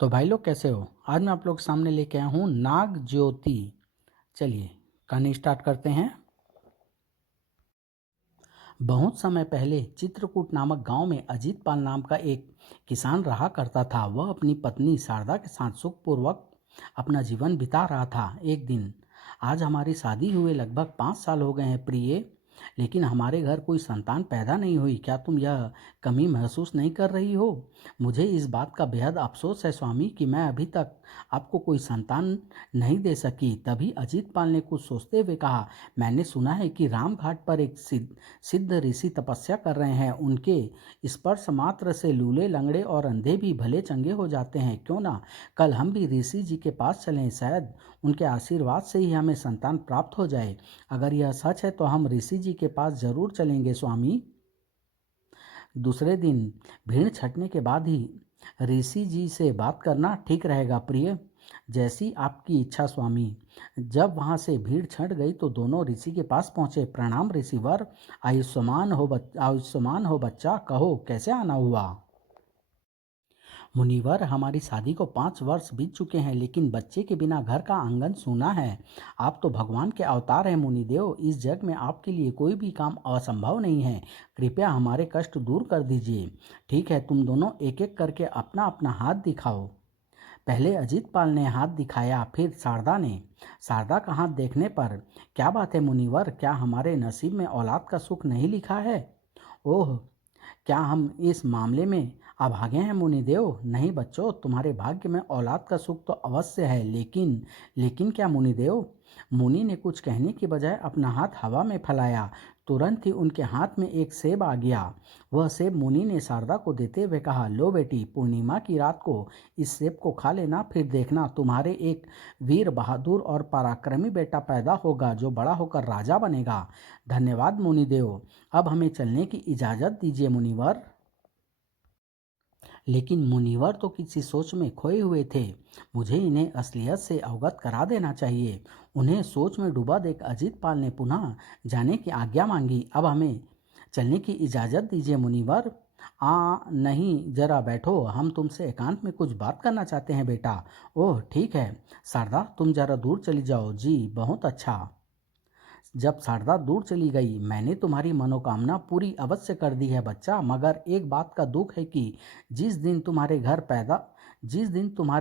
तो भाई लोग कैसे हो। आज मैं आप लोग के सामने लेके आया हूँ नाग ज्योति। चलिए कहानी स्टार्ट करते हैं। बहुत समय पहले चित्रकूट नामक गांव में अजीत पाल नाम का एक किसान रहा करता था। वह अपनी पत्नी शारदा के साथ सुखपूर्वक अपना जीवन बिता रहा था। एक दिन, आज हमारी शादी हुए लगभग 5 साल हो गए हैं प्रिय, लेकिन हमारे घर कोई संतान पैदा नहीं हुई। क्या तुम यह कमी महसूस नहीं कर रही हो? मुझे इस बात का बेहद अफसोस है स्वामी कि मैं अभी तक आपको कोई संतान नहीं दे सकी। तभी अजीत पाल ने कुछ सोचते हुए कहा, मैंने सुना है कि रामघाट पर एक सिद्ध ऋषि तपस्या कर रहे हैं। उनके स्पर्श मात्र से लूले, लंगड़े और अंधे भी भले चंगे हो जाते हैं। क्यों ना कल हम भी ऋषि जी के पास चलें, शायद उनके आशीर्वाद से ही हमें संतान प्राप्त हो जाए। अगर यह सच है तो हम ऋषि जी के पास जरूर चलेंगे स्वामी। दूसरे दिन भीड़ छटने के बाद ही ऋषि जी से बात करना ठीक रहेगा प्रिय। जैसी आपकी इच्छा स्वामी। जब वहां से भीड़ छट गई तो दोनों ऋषि के पास पहुंचे। प्रणाम ऋषिवर। आयुष्मान हो बच्चा, कहो कैसे आना हुआ? मुनिवर, हमारी शादी को 5 वर्ष बीत चुके हैं, लेकिन बच्चे के बिना घर का आंगन सूना है। आप तो भगवान के अवतार हैं मुनिदेव। इस जग में आपके लिए कोई भी काम असंभव नहीं है। कृपया हमारे कष्ट दूर कर दीजिए। ठीक है, तुम दोनों एक एक करके अपना अपना हाथ दिखाओ। पहले अजीत पाल ने हाथ दिखाया, फिर शारदा ने। शारदा का हाथ देखने पर, क्या बात है मुनिवर, क्या हमारे नसीब में औलाद का सुख नहीं लिखा है? ओह, क्या हम इस मामले में अभागे हैं मुनिदेव? नहीं बच्चों, तुम्हारे भाग्य में औलाद का सुख तो अवश्य है, लेकिन क्या मुनिदेव? मुनि ने कुछ कहने की बजाय अपना हाथ हवा में फैलाया। तुरंत ही उनके हाथ में एक सेब आ गया। वह सेब मुनि ने शारदा को देते हुए कहा, लो बेटी, पूर्णिमा की रात को इस सेब को खा लेना, फिर देखना तुम्हारे एक वीर बहादुर और पराक्रमी बेटा पैदा होगा जो बड़ा होकर राजा बनेगा। धन्यवाद मुनिदेव। अब हमें चलने की इजाज़त दीजिए मुनिवर। लेकिन मुनिवर तो किसी सोच में खोए हुए थे। मुझे इन्हें असलियत से अवगत करा देना चाहिए। उन्हें सोच में डूबा देख अजीत पाल ने पुनः जाने की आज्ञा मांगी। अब हमें चलने की इजाज़त दीजिए मुनिवर। नहीं, जरा बैठो, हम तुमसे एकांत में कुछ बात करना चाहते हैं बेटा। ओह ठीक है, शारदा तुम जरा दूर चली जाओ। जी बहुत अच्छा। जब शारदा दूर चली गई, मैंने तुम्हारी मनोकामना पूरी अवश्य कर दी है बच्चा, मगर एक बात का दुख है कि जिस दिन तुम्हारे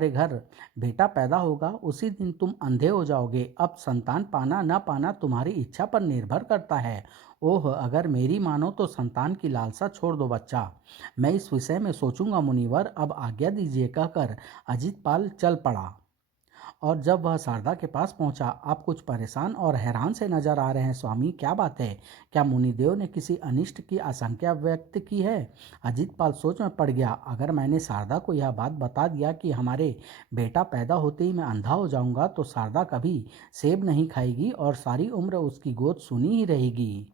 घर बेटा पैदा होगा उसी दिन तुम अंधे हो जाओगे। अब संतान पाना न पाना तुम्हारी इच्छा पर निर्भर करता है। ओह, अगर मेरी मानो तो संतान की लालसा छोड़ दो बच्चा। मैं इस विषय में सोचूंगा मुनिवर, अब आज्ञा दीजिए, कहकर अजीत पाल चल पड़ा। और जब वह शारदा के पास पहुंचा, आप कुछ परेशान और हैरान से नजर आ रहे हैं स्वामी, क्या बात है? क्या मुनिदेव ने किसी अनिष्ट की आशंका व्यक्त की है? अजीत पाल सोच में पड़ गया। अगर मैंने शारदा को यह बात बता दिया कि हमारे बेटा पैदा होते ही मैं अंधा हो जाऊंगा, तो शारदा कभी सेब नहीं खाएगी और सारी उम्र उसकी गोद सुनी ही रहेगी।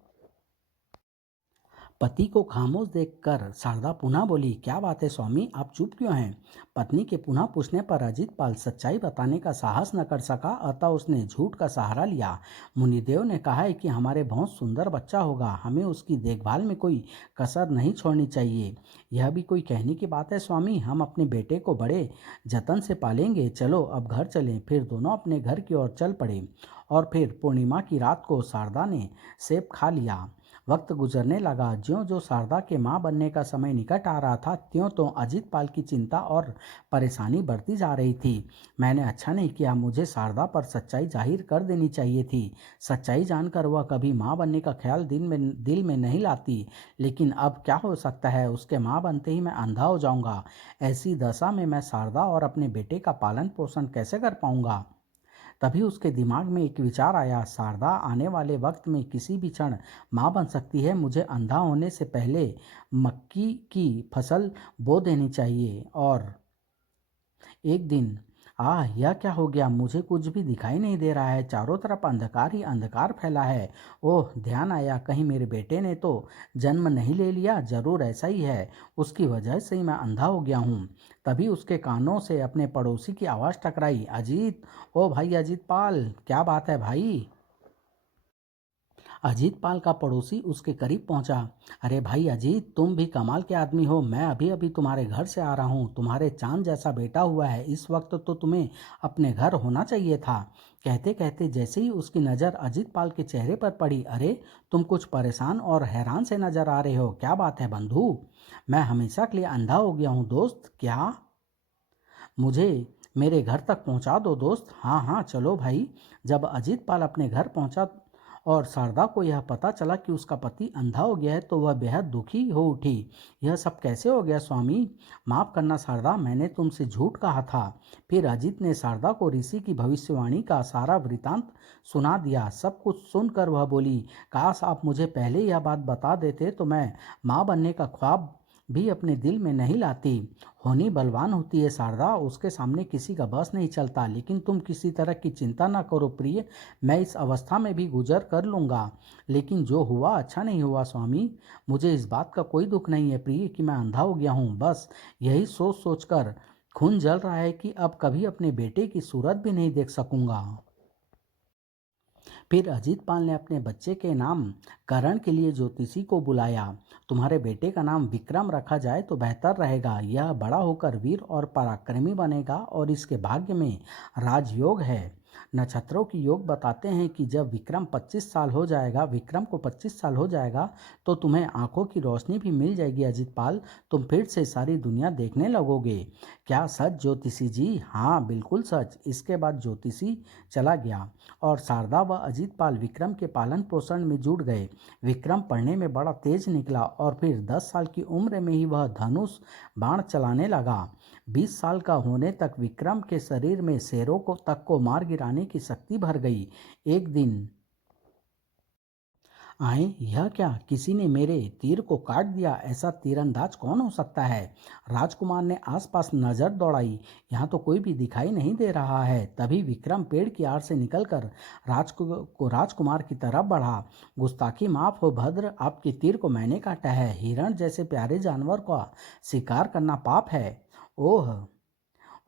पति को खामोश देखकर शारदा पुनः बोली, क्या बात है स्वामी, आप चुप क्यों हैं? पत्नी के पुनः पूछने पर अजीत पाल सच्चाई बताने का साहस न कर सका, अतः उसने झूठ का सहारा लिया। मुनिदेव ने कहा है कि हमारे बहुत सुंदर बच्चा होगा, हमें उसकी देखभाल में कोई कसर नहीं छोड़नी चाहिए। यह भी कोई कहने की बात है स्वामी, हम अपने बेटे को बड़े जतन से पालेंगे। चलो अब घर चलें। फिर दोनों अपने घर की ओर चल पड़े। और फिर पूर्णिमा की रात को शारदा ने सेब खा लिया। वक्त गुजरने लगा। ज्यों ज्यों शारदा के मां बनने का समय निकट आ रहा था, त्यों त्यों अजीत पाल की चिंता और परेशानी बढ़ती जा रही थी। मैंने अच्छा नहीं किया, मुझे शारदा पर सच्चाई जाहिर कर देनी चाहिए थी। सच्चाई जानकर वह कभी मां बनने का ख्याल दिल में नहीं लाती। लेकिन अब क्या हो सकता है, उसके मां बनते ही मैं अंधा हो जाऊंगा। ऐसी दशा में मैं शारदा और अपने बेटे का पालन पोषण कैसे कर पाऊंगा? तभी उसके दिमाग में एक विचार आया, शारदा आने वाले वक्त में किसी भी क्षण माँ बन सकती है। मुझे अंधा होने से पहले मक्की की फसल बो देनी चाहिए। और एक दिन, यह क्या हो गया? मुझे कुछ भी दिखाई नहीं दे रहा है, चारों तरफ अंधकार ही अंधकार फैला है। ओह, ध्यान आया, कहीं मेरे बेटे ने तो जन्म नहीं ले लिया? जरूर ऐसा ही है, उसकी वजह से ही मैं अंधा हो गया हूँ। तभी उसके कानों से अपने पड़ोसी की आवाज़ टकराई, अजीत, ओ भाई अजीत पाल, क्या बात है भाई? अजीत पाल का पड़ोसी उसके करीब पहुंचा। अरे भाई अजीत, तुम भी कमाल के आदमी हो। मैं अभी अभी तुम्हारे घर से आ रहा हूँ। तुम्हारे चांद जैसा बेटा हुआ है। इस वक्त तो तुम्हें अपने घर होना चाहिए था। कहते कहते जैसे ही उसकी नज़र अजीत पाल के चेहरे पर पड़ी, अरे तुम कुछ परेशान और हैरान से नजर आ रहे हो। क्या बात है बंधु? मैं हमेशा के लिए अंधा हो गया हूँ दोस्त। क्या? मुझे मेरे घर तक पहुंचा दो दोस्त। हाँ हाँ चलो भाई। जब अजीत पाल अपने घर पहुंचा और शारदा को यह पता चला कि उसका पति अंधा हो गया है तो वह बेहद दुखी हो उठी। यह सब कैसे हो गया स्वामी? माफ करना शारदा, मैंने तुमसे झूठ कहा था। फिर अजीत ने शारदा को ऋषि की भविष्यवाणी का सारा वृतांत सुना दिया। सब कुछ सुनकर वह बोली, काश आप मुझे पहले यह बात बता देते तो मैं माँ बनने का ख्वाब भी अपने दिल में नहीं लाती। होनी बलवान होती है शारदा, उसके सामने किसी का बस नहीं चलता। लेकिन तुम किसी तरह की चिंता ना करो प्रिय, मैं इस अवस्था में भी गुजर कर लूँगा। लेकिन जो हुआ अच्छा नहीं हुआ स्वामी। मुझे इस बात का कोई दुख नहीं है प्रिय कि मैं अंधा हो गया हूँ। बस यही सोच सोच कर खून जल रहा है कि अब कभी अपने बेटे की सूरत भी नहीं देख सकूँगा। फिर अजीत पाल ने अपने बच्चे के नाम करण के लिए ज्योतिषी को बुलाया। तुम्हारे बेटे का नाम विक्रम रखा जाए तो बेहतर रहेगा। यह बड़ा होकर वीर और पराक्रमी बनेगा और इसके भाग्य में राजयोग है। नक्षत्रों की योग बताते हैं कि जब विक्रम को 25 साल हो जाएगा तो तुम्हें आंखों की रोशनी भी मिल जाएगी अजीत पाल। तुम फिर से सारी दुनिया देखने लगोगे। क्या सच ज्योतिषी जी? हाँ बिल्कुल सच। इसके बाद ज्योतिषी चला गया और शारदा व अजीत पाल विक्रम के पालन पोषण में जुट गए। विक्रम पढ़ने में बड़ा तेज निकला और फिर 10 साल की उम्र में ही वह धनुष बाण चलाने लगा। 20 साल का होने तक विक्रम के शरीर में शेरों को तक को मार गिराने की शक्ति भर गई। एक दिन आए, यह क्या? किसी ने मेरे तीर को काट दिया। ऐसा तीरंदाज कौन हो सकता है? राजकुमार ने आसपास नजर दौड़ाई। यहाँ तो कोई भी दिखाई नहीं दे रहा है। तभी विक्रम पेड़ की आड़ से निकलकर राजकुमार की तरफ बढ़ा। गुस्ताखी माफ हो भद्र, आपके तीर को मैंने काटा है। हिरण जैसे प्यारे जानवर का शिकार करना पाप है। ओह,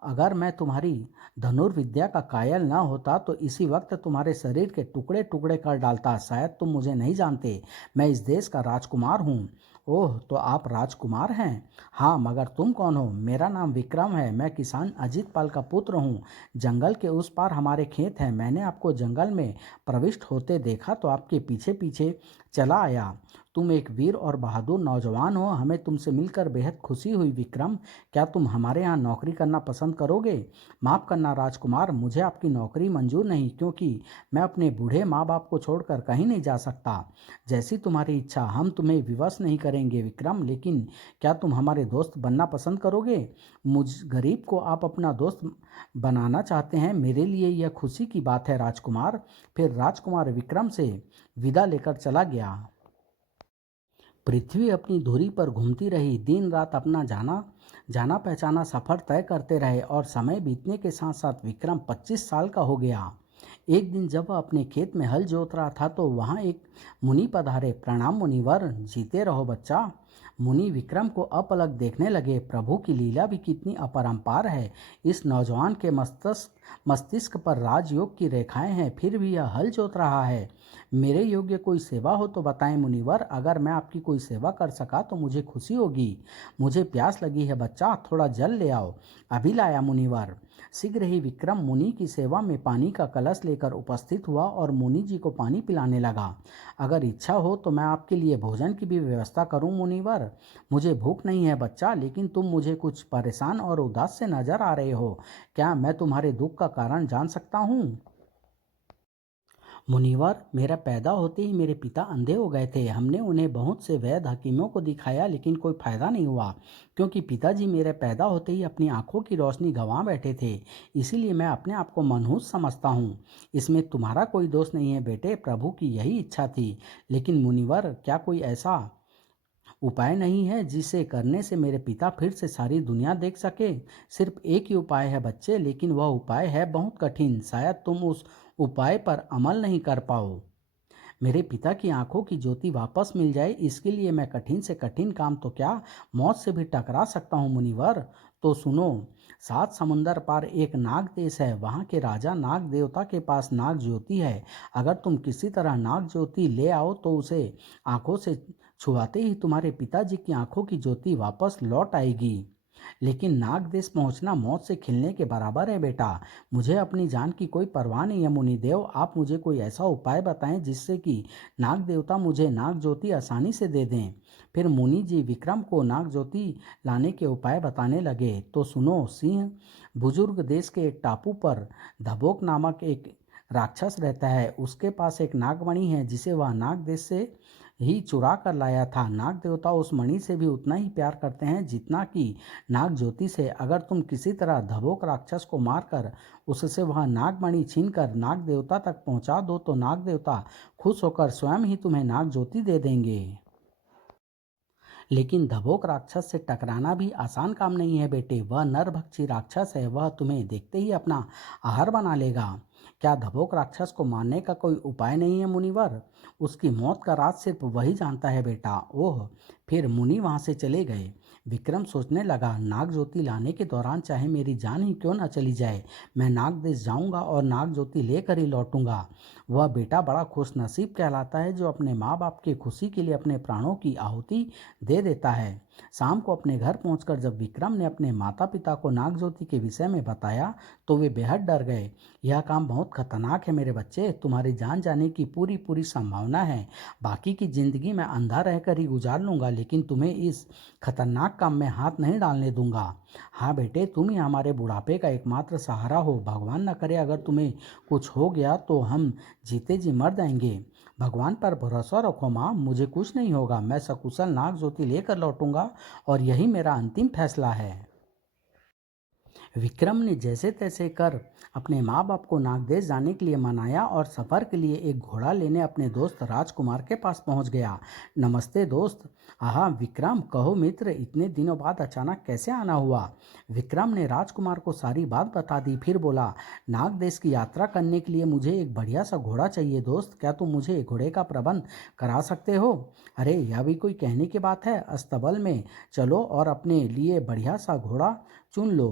अगर मैं तुम्हारी धनुर्विद्या का कायल न होता तो इसी वक्त तुम्हारे शरीर के टुकड़े टुकड़े कर डालता। शायद तुम मुझे नहीं जानते, मैं इस देश का राजकुमार हूँ। ओह, तो आप राजकुमार हैं? हाँ, मगर तुम कौन हो? मेरा नाम विक्रम है। मैं किसान अजीत पाल का पुत्र हूँ। जंगल के उस पार हमारे खेत हैं। मैंने आपको जंगल में प्रविष्ट होते देखा तो आपके पीछे पीछे चला आया। तुम एक वीर और बहादुर नौजवान हो। हमें तुमसे मिलकर बेहद खुशी हुई विक्रम। क्या तुम हमारे यहाँ नौकरी करना पसंद करोगे? माफ़ करना राजकुमार, मुझे आपकी नौकरी मंजूर नहीं, क्योंकि मैं अपने बूढ़े माँ बाप को छोड़कर कहीं नहीं जा सकता। जैसी तुम्हारी इच्छा, हम तुम्हें विवश नहीं करेंगे विक्रम। लेकिन क्या तुम हमारे दोस्त बनना पसंद करोगे? मुझ गरीब को आप अपना दोस्त बनाना चाहते हैं? मेरे लिए यह खुशी की बात है राजकुमार। फिर राजकुमार विक्रम से विदा लेकर चला गया। पृथ्वी अपनी धुरी पर घूमती रही। दिन रात अपना जाना जाना पहचाना सफर तय करते रहे और समय बीतने के साथ साथ विक्रम 25 साल का हो गया। एक दिन जब वह अपने खेत में हल जोत रहा था तो वहां एक मुनि पधारे। प्रणाम मुनिवर, जीते रहो बच्चा। मुनि विक्रम को अपलक देखने लगे। प्रभु की लीला भी कितनी अपरंपार है। इस नौजवान के मस्तिष्क पर राजयोग की रेखाएं हैं, फिर भी यह हल जोत रहा है। मेरे योग्य कोई सेवा हो तो बताएं मुनिवर। अगर मैं आपकी कोई सेवा कर सका तो मुझे खुशी होगी। मुझे प्यास लगी है बच्चा, थोड़ा जल ले आओ। अभी लाया मुनिवर। शीघ्र ही विक्रम मुनि की सेवा में पानी का कलश लेकर उपस्थित हुआ और मुनि जी को पानी पिलाने लगा। अगर इच्छा हो तो मैं आपके लिए भोजन की भी व्यवस्था करूं मुनिवर। मुझे भूख नहीं है बच्चा, लेकिन तुम मुझे कुछ परेशान और उदास से नजर आ रहे हो। क्या मैं तुम्हारे दुख का कारण जान सकता हूँ? मुनिवर, मेरा पैदा होते ही मेरे पिता अंधे हो गए थे। हमने उन्हें बहुत से वैद्य हकीमों को दिखाया लेकिन कोई फायदा नहीं हुआ, क्योंकि पिताजी मेरे पैदा होते ही अपनी आंखों की रोशनी गंवा बैठे थे। इसीलिए मैं अपने आप को मनहूस समझता हूँ। इसमें तुम्हारा कोई दोष नहीं है बेटे, प्रभु की यही इच्छा थी। लेकिन मुनिवर, क्या कोई ऐसा उपाय नहीं है जिसे करने से मेरे पिता फिर से सारी दुनिया देख सके? सिर्फ एक ही उपाय है बच्चे, लेकिन वह उपाय है बहुत कठिन। शायद तुम उस उपाय पर अमल नहीं कर पाओ। मेरे पिता की आंखों की ज्योति वापस मिल जाए, इसके लिए मैं कठिन से कठिन काम तो क्या, मौत से भी टकरा सकता हूँ मुनिवर। तो सुनो, 7 समुंदर पार एक नाग देश है, वहाँ के राजा नाग देवता के पास नाग ज्योति है। अगर तुम किसी तरह नाग ज्योति ले आओ तो उसे आंखों से छुआते ही तुम्हारे पिताजी की आंखों की ज्योति वापस लौट आएगी। लेकिन नाग देश पहुंचना मौत से खिलने के बराबर है बेटा। मुझे अपनी जान की कोई परवाह नहीं है मुनिदेव, आप मुझे कोई ऐसा उपाय बताएं जिससे कि नाग देवता मुझे नाग ज्योति आसानी से दे दें। फिर मुनि जी विक्रम को नाग ज्योति लाने के उपाय बताने लगे। तो सुनो, सिंह बुजुर्ग देश के एक टापू पर धबोक नामक एक राक्षस रहता है। उसके पास एक नागमणि है जिसे वह नाग देश से ही चुरा कर लाया था। नाग देवता उस मणि से भी उतना ही प्यार करते हैं जितना कि नाग ज्योति से। अगर तुम किसी तरह धबोक राक्षस को मारकर उससे वह नागमणि छीनकर नाग देवता तक पहुंचा दो तो नाग देवता खुश होकर स्वयं ही तुम्हें नाग ज्योति दे देंगे। लेकिन धबोक राक्षस से टकराना भी आसान काम नहीं है बेटे, वह नरभक्षी राक्षस है, वह तुम्हें देखते ही अपना आहार बना लेगा। क्या धबोक राक्षस को मारने का कोई उपाय नहीं है मुनिवर? उसकी मौत का राज सिर्फ वही जानता है बेटा। ओह! फिर मुनि वहां से चले गए। विक्रम सोचने लगा, नाग ज्योति लाने के दौरान चाहे मेरी जान ही क्यों न चली जाए, मैं नाग देश जाऊंगा और नाग ज्योति लेकर ही लौटूंगा। वह बेटा बड़ा खुशनसीब कहलाता है जो अपने माँ बाप की खुशी के लिए अपने प्राणों की आहुति दे देता है। शाम को अपने घर पहुंचकर जब विक्रम ने अपने माता पिता को नाग ज्योति के विषय में बताया तो वे बेहद डर गए। यह काम बहुत खतरनाक है मेरे बच्चे, तुम्हारी जान जाने की पूरी पूरी संभावना है। बाकी की जिंदगी मैं अंधा रहकर ही गुजार लूंगा, लेकिन तुम्हें इस खतरनाक काम में हाथ नहीं डालने दूंगा। हाँ बेटे, तुम ही हमारे बुढ़ापे का एकमात्र सहारा हो। भगवान न करे अगर तुम्हें कुछ हो गया तो हम जीते जी मर जाएंगे। भगवान पर भरोसा रखो माँ, मुझे कुछ नहीं होगा। मैं सकुशल नाग ज्योति लेकर लौटूंगा और यही मेरा अंतिम फैसला है। विक्रम ने जैसे तैसे कर अपने माँ बाप को नागदेश जाने के लिए मनाया और सफ़र के लिए एक घोड़ा लेने अपने दोस्त राजकुमार के पास पहुँच गया। नमस्ते दोस्त। आहा विक्रम, कहो मित्र, इतने दिनों बाद अचानक कैसे आना हुआ? विक्रम ने राजकुमार को सारी बात बता दी। फिर बोला, नागदेश की यात्रा करने के लिए मुझे एक बढ़िया सा घोड़ा चाहिए दोस्त, क्या तुम मुझे घोड़े का प्रबंध करा सकते हो? अरे यह भी कोई कहने की बात है, अस्तबल में चलो और अपने लिए बढ़िया सा घोड़ा चुन लो।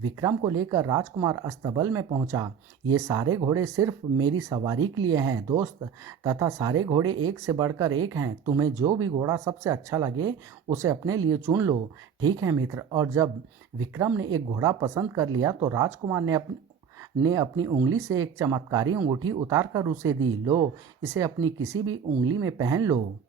विक्रम को लेकर राजकुमार अस्तबल में पहुंचा। ये सारे घोड़े सिर्फ मेरी सवारी के लिए हैं दोस्त, तथा सारे घोड़े एक से बढ़कर एक हैं। तुम्हें जो भी घोड़ा सबसे अच्छा लगे उसे अपने लिए चुन लो। ठीक है मित्र। और जब विक्रम ने एक घोड़ा पसंद कर लिया तो राजकुमार ने अपनी उंगली से एक चमत्कारी अंगूठी उतार कर उसे दी। लो, इसे अपनी किसी भी उंगली में पहन लो।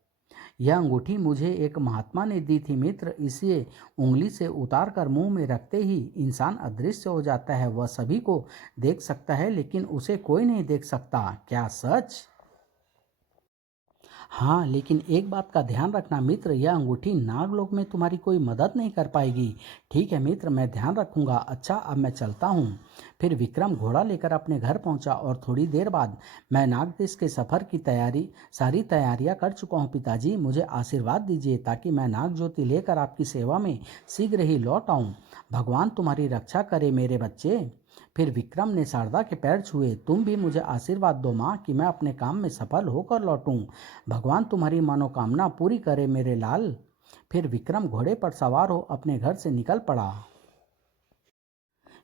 यह अंगूठी मुझे एक महात्मा ने दी थी मित्र, इसे उंगली से उतार कर मुंह में रखते ही इंसान अदृश्य हो जाता है। वह सभी को देख सकता है लेकिन उसे कोई नहीं देख सकता। क्या सच? हाँ, लेकिन एक बात का ध्यान रखना मित्र, यह अंगूठी नागलोक में तुम्हारी कोई मदद नहीं कर पाएगी। ठीक है मित्र, मैं ध्यान रखूंगा। अच्छा, अब मैं चलता हूँ। फिर विक्रम घोड़ा लेकर अपने घर पहुंचा और थोड़ी देर बाद, मैं नागदेश के सफ़र की सारी तैयारियां कर चुका हूँ पिताजी, मुझे आशीर्वाद दीजिए ताकि मैं नाग ज्योति लेकर आपकी सेवा में शीघ्र ही लौट आऊँ। भगवान तुम्हारी रक्षा करे मेरे बच्चे। फिर विक्रम ने शारदा के पैर छुए। तुम भी मुझे आशीर्वाद दो माँ कि मैं अपने काम में सफल होकर लौटूं। भगवान तुम्हारी मनोकामना पूरी करे मेरे लाल। फिर विक्रम घोड़े पर सवार हो अपने घर से निकल पड़ा।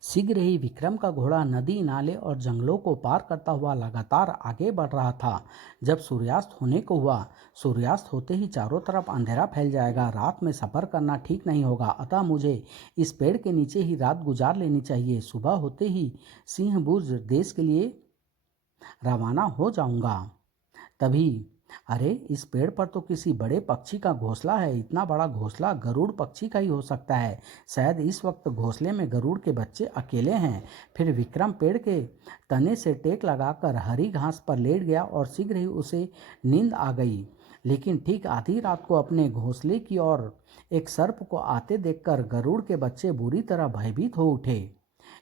शीघ्र ही विक्रम का घोड़ा नदी, नाले और जंगलों को पार करता हुआ लगातार आगे बढ़ रहा था। जब सूर्यास्त होने को हुआ, सूर्यास्त होते ही चारों तरफ अंधेरा फैल जाएगा। रात में सफ़र करना ठीक नहीं होगा, अतः मुझे इस पेड़ के नीचे ही रात गुजार लेनी चाहिए। सुबह होते ही सिंहबुर्ज देश के लिए रवाना हो जाऊंगा। तभी, अरे इस पेड़ पर तो किसी बड़े पक्षी का घोंसला है। इतना बड़ा घोंसला गरुड़ पक्षी का ही हो सकता है। शायद इस वक्त घोंसले में गरुड़ के बच्चे अकेले हैं। फिर विक्रम पेड़ के तने से टेक लगाकर हरी घास पर लेट गया और शीघ्र ही उसे नींद आ गई। लेकिन ठीक आधी रात को अपने घोंसले की ओर एक सर्प को आते देखकर गरुड़ के बच्चे बुरी तरह भयभीत हो उठे।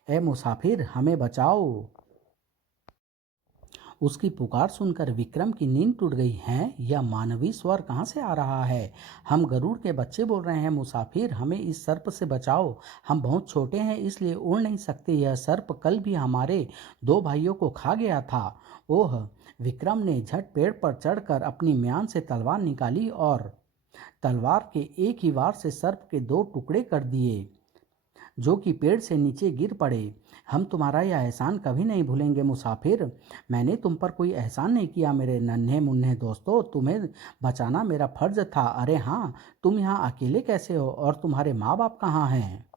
ए मुसाफिर, हमें बचाओ! उसकी पुकार सुनकर विक्रम की नींद टूट गई। है यह मानवी स्वर कहाँ से आ रहा है? हम गरुड़ के बच्चे बोल रहे हैं। मुसाफिर, हमें इस सर्प से बचाओ, हम बहुत छोटे हैं इसलिए उड़ नहीं सकते। यह सर्प कल भी हमारे 2 भाइयों को खा गया था। ओह! विक्रम ने झट पेड़ पर चढ़कर अपनी म्यान से तलवार निकाली और तलवार के एक ही वार से सर्प के 2 टुकड़े कर दिए। जो कि पेड़ से नीचे गिर पड़े। हम तुम्हारा यह एहसान कभी नहीं भूलेंगे मुसाफिर। मैंने तुम पर कोई एहसान नहीं किया मेरे नन्हे मुन्ने दोस्तों, तुम्हें बचाना मेरा फर्ज था। अरे हाँ, तुम यहाँ अकेले कैसे हो और तुम्हारे माँ बाप कहाँ हैं?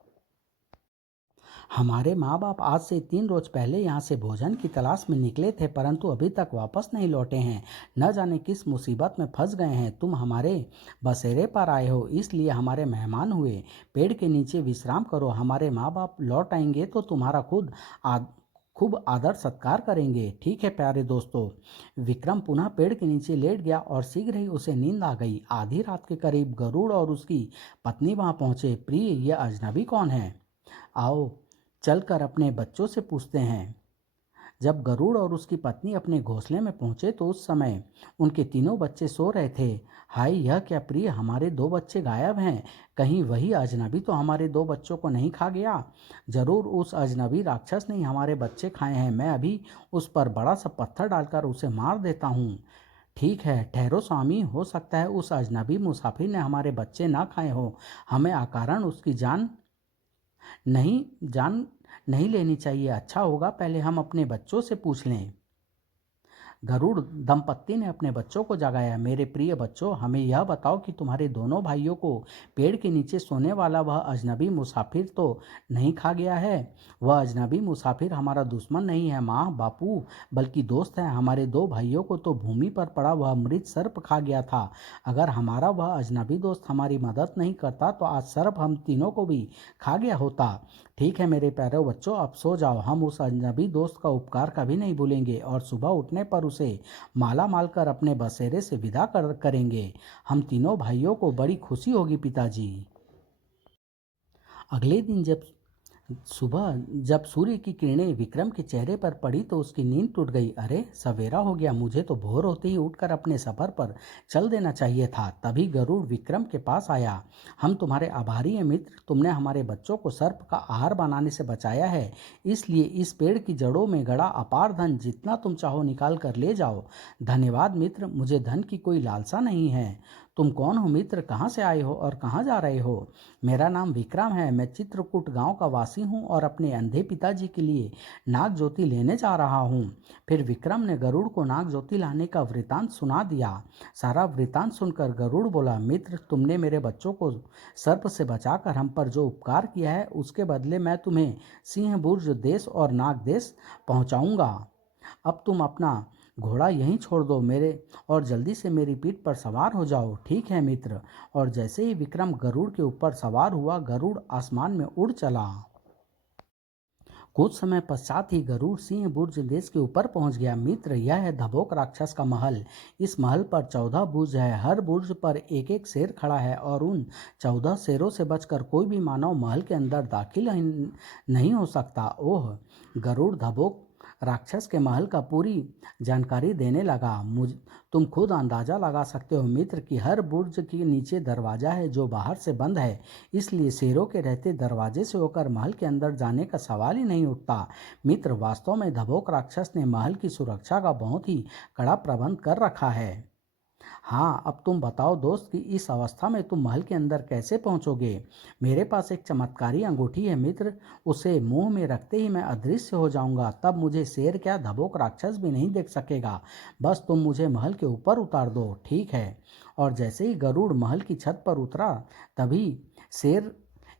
हमारे माँ बाप आज से 3 रोज पहले यहाँ से भोजन की तलाश में निकले थे, परंतु अभी तक वापस नहीं लौटे हैं। न जाने किस मुसीबत में फंस गए हैं। तुम हमारे बसेरे पर आए हो, इसलिए हमारे मेहमान हुए। पेड़ के नीचे विश्राम करो, हमारे माँ बाप लौट आएंगे तो तुम्हारा खूब आदर सत्कार करेंगे। ठीक है प्यारे दोस्तों। विक्रम पुनः पेड़ के नीचे लेट गया और शीघ्र ही उसे नींद आ गई। आधी रात के करीब गरुड़ और उसकी पत्नी वहां पहुंचे। प्रिय, यह अजनबी कौन है? आओ चलकर अपने बच्चों से पूछते हैं। जब गरुड़ और उसकी पत्नी अपने घोंसले में पहुंचे तो उस समय उनके तीनों बच्चे सो रहे थे। हाय, यह क्या प्रिय, हमारे 2 बच्चे गायब हैं। कहीं वही अजनबी तो हमारे 2 बच्चों को नहीं खा गया? जरूर उस अजनबी राक्षस ने ही हमारे बच्चे खाए हैं। मैं अभी उस पर बड़ा सा पत्थर डालकर उसे मार देता हूँ। ठीक है, ठहरो स्वामी, हो सकता है उस अजनबी मुसाफिर ने हमारे बच्चे ना खाए हो। हमें अकारण उसकी जान नहीं लेनी चाहिए। अच्छा होगा पहले हम अपने बच्चों से पूछ लें। गरुड़ दंपत्ति ने अपने बच्चों को जगाया। मेरे प्रिय बच्चों, हमें यह बताओ कि तुम्हारे दोनों भाइयों को पेड़ के नीचे सोने वाला वह अजनबी मुसाफिर तो नहीं खा गया है? वह अजनबी मुसाफिर हमारा दुश्मन नहीं है माँ बापू, बल्कि दोस्त है। हमारे 2 भाइयों को तो भूमि पर पड़ा वह मृत सर्प खा गया था। अगर हमारा वह अजनबी दोस्त हमारी मदद नहीं करता तो आज सर्प हम तीनों को भी खा गया होता। ठीक है मेरे प्यारे बच्चों, अब सो जाओ। हम उस अजनबी दोस्त का उपकार कभी नहीं भूलेंगे और सुबह उठने पर उसे माला माल कर अपने बसेरे से विदा करेंगे। हम तीनों भाइयों को बड़ी खुशी होगी पिताजी। अगले दिन जब सूर्य की किरणें विक्रम के चेहरे पर पड़ी तो उसकी नींद टूट गई। अरे, सवेरा हो गया, मुझे तो भोर होते ही उठकर अपने सफर पर चल देना चाहिए था। तभी गरुड़ विक्रम के पास आया। हम तुम्हारे आभारी हैं मित्र, तुमने हमारे बच्चों को सर्प का आहार बनाने से बचाया है। इसलिए इस पेड़ की जड़ों में गड़ा अपार धन जितना तुम चाहो निकाल कर ले जाओ। धन्यवाद मित्र, मुझे धन की कोई लालसा नहीं है। तुम कौन हो मित्र, कहाँ से आए हो और कहाँ जा रहे हो? मेरा नाम विक्रम है, मैं चित्रकूट गांव का वासी हूँ और अपने अंधे पिताजी के लिए नाग ज्योति लेने जा रहा हूँ। फिर विक्रम ने गरुड़ को नाग ज्योति लाने का वृतांत सुना दिया। सारा वृतांत सुनकर गरुड़ बोला, मित्र, तुमने मेरे बच्चों को सर्प से बचाकर हम पर जो उपकार किया है उसके बदले मैं तुम्हें सिंह बुर्ज देश और नाग देश पहुँचाऊँगा। अब तुम अपना घोड़ा यहीं छोड़ दो मेरे और जल्दी से मेरी पीठ पर सवार हो जाओ। ठीक है मित्र। और जैसे ही विक्रम गरुड़ के ऊपर सवार हुआ, गरुड़ आसमान में उड़ चला। कुछ समय पश्चात ही गरुड़ सिंह बुर्ज देश के ऊपर पहुंच गया। मित्र, यह है धबोक राक्षस का महल। इस महल पर 14 बुर्ज है। हर बुर्ज पर एक एक शेर खड़ा है और उन 14 शेरों से बचकर कोई भी मानव महल के अंदर दाखिल नहीं हो सकता। ओह, गरुड़ धबोक राक्षस के महल का पूरी जानकारी देने लगा। तुम खुद अंदाजा लगा सकते हो मित्र कि हर बुर्ज के नीचे दरवाजा है जो बाहर से बंद है, इसलिए शेरों के रहते दरवाजे से होकर महल के अंदर जाने का सवाल ही नहीं उठता। मित्र, वास्तव में धबोक राक्षस ने महल की सुरक्षा का बहुत ही कड़ा प्रबंध कर रखा है। हाँ, अब तुम बताओ दोस्त कि इस अवस्था में तुम महल के अंदर कैसे पहुंचोगे? मेरे पास एक चमत्कारी अंगूठी है मित्र, उसे मुंह में रखते ही मैं अदृश्य हो जाऊंगा। तब मुझे शेर क्या, धबोक राक्षस भी नहीं देख सकेगा। बस तुम मुझे महल के ऊपर उतार दो। ठीक है। और जैसे ही गरुड़ महल की छत पर उतरा तभी शेर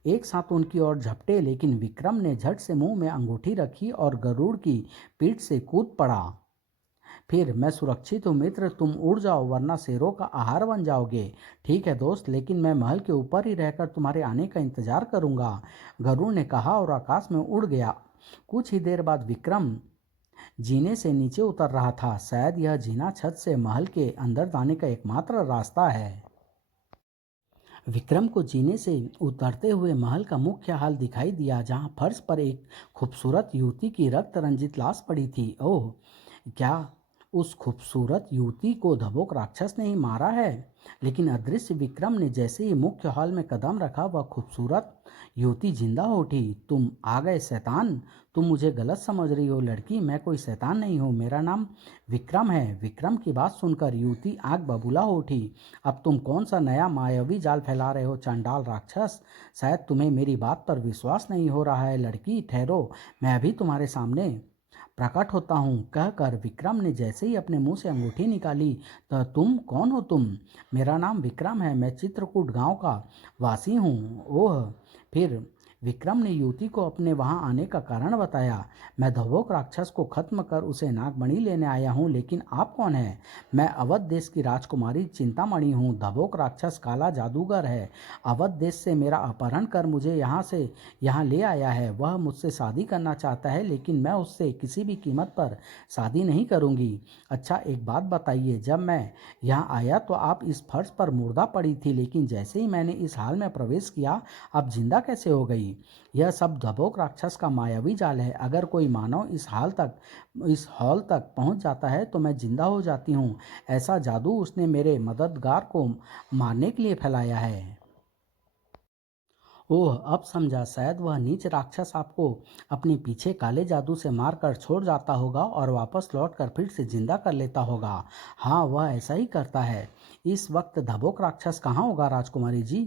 एक साथ उनकी ओर झपटे, लेकिन विक्रम ने झट से मुंह में अंगूठी रखी और गरुड़ की पीठ से कूद पड़ा। फिर मैं सुरक्षित हूँ मित्र, तुम उड़ जाओ वरना शेरों का आहार बन जाओगे। ठीक है दोस्त, लेकिन मैं महल के ऊपर ही रहकर तुम्हारे आने का इंतजार करूंगा, गरुड़ ने कहा और आकाश में उड़ गया। कुछ ही देर बाद विक्रम जीने से नीचे उतर रहा था। शायद यह जीना छत से महल के अंदर जाने का एकमात्र रास्ता है। विक्रम को जीने से उतरते हुए महल का मुख्य हाल दिखाई दिया, जहां फर्श पर एक खूबसूरत युवती की रक्त रंजित लाश पड़ी थी। ओह, क्या उस खूबसूरत युवती को धबोक राक्षस ने ही मारा है। लेकिन अदृश्य विक्रम ने जैसे ही मुख्य हॉल में कदम रखा, वह खूबसूरत युवती जिंदा हो उठी। तुम आ गए शैतान, तुम मुझे गलत समझ रही हो लड़की, मैं कोई शैतान नहीं हूँ, मेरा नाम विक्रम है। विक्रम की बात सुनकर युवती आग बबूला हो उठी। अब तुम कौन सा नया मायावी जाल फैला रहे हो चांडाल राक्षस? शायद तुम्हें मेरी बात पर विश्वास नहीं हो रहा है लड़की, ठहरो, मैं अभी तुम्हारे सामने प्रकट होता हूँ। कहकर विक्रम ने जैसे ही अपने मुंह से अंगूठी निकाली, तो तुम कौन हो तुम? मेरा नाम विक्रम है, मैं चित्रकूट गांव का वासी हूँ। ओह! फिर विक्रम ने युवती को अपने वहां आने का कारण बताया। मैं धवोक राक्षस को खत्म कर उसे नागमणि लेने आया हूँ, लेकिन आप कौन हैं? मैं अवध देश की राजकुमारी चिंतामणि हूँ। धवोक राक्षस काला जादूगर है, अवध देश से मेरा अपहरण कर मुझे यहाँ ले आया है। वह मुझसे शादी करना चाहता है, लेकिन मैं उससे किसी भी कीमत पर शादी नहीं करूँगी। अच्छा, एक बात बताइए, जब मैं यहाँ आया तो आप इस फर्श पर मुर्दा पड़ी थी, लेकिन जैसे ही मैंने इस हाल में प्रवेश किया, आप जिंदा कैसे हो गई? यह सब धबोक राक्षस का मायावी जाल है। अगर कोई मानव इस हॉल तक पहुंच जाता है तो मैं जिंदा हो जाती हूँ। ऐसा जादू उसने मेरे मददगार को मारने के लिए फैलाया है। ओह! अब समझा, शायद वह नीच राक्षस आपको अपने पीछे काले जादू से मारकर छोड़ जाता होगा और वापस लौटकर फिर से जिंदा कर लेता होगा। हाँ, वह ऐसा ही करता है। इस वक्त धबोक राक्षस कहाँ होगा राजकुमारी जी?